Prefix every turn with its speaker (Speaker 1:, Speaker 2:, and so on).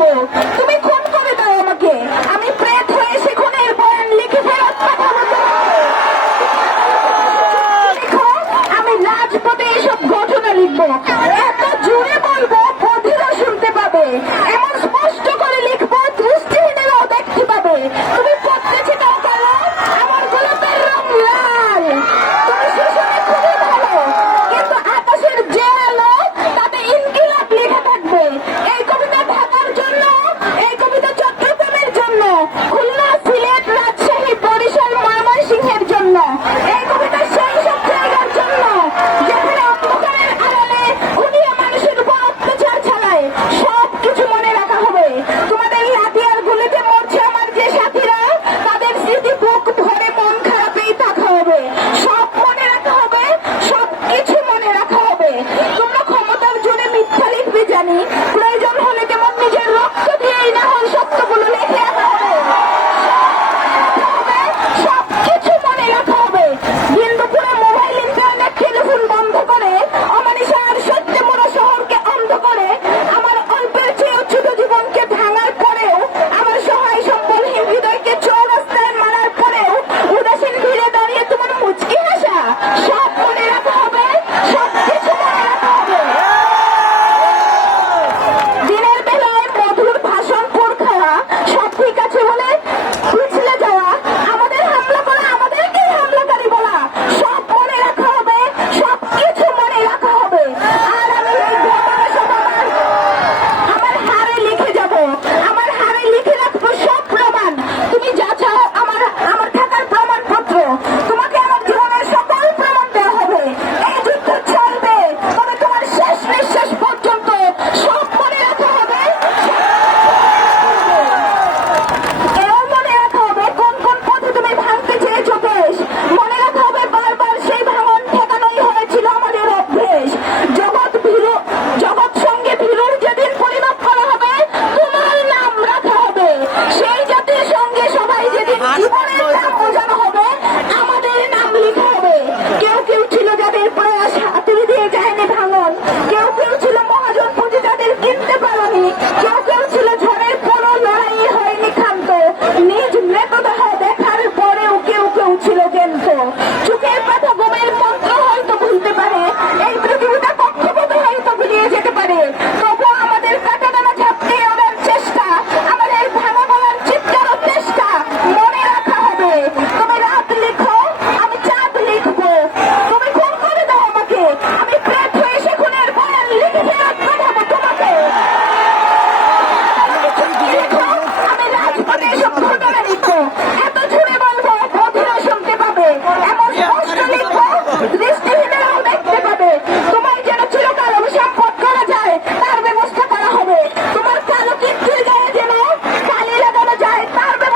Speaker 1: Tumikuwa. Tumikuwa.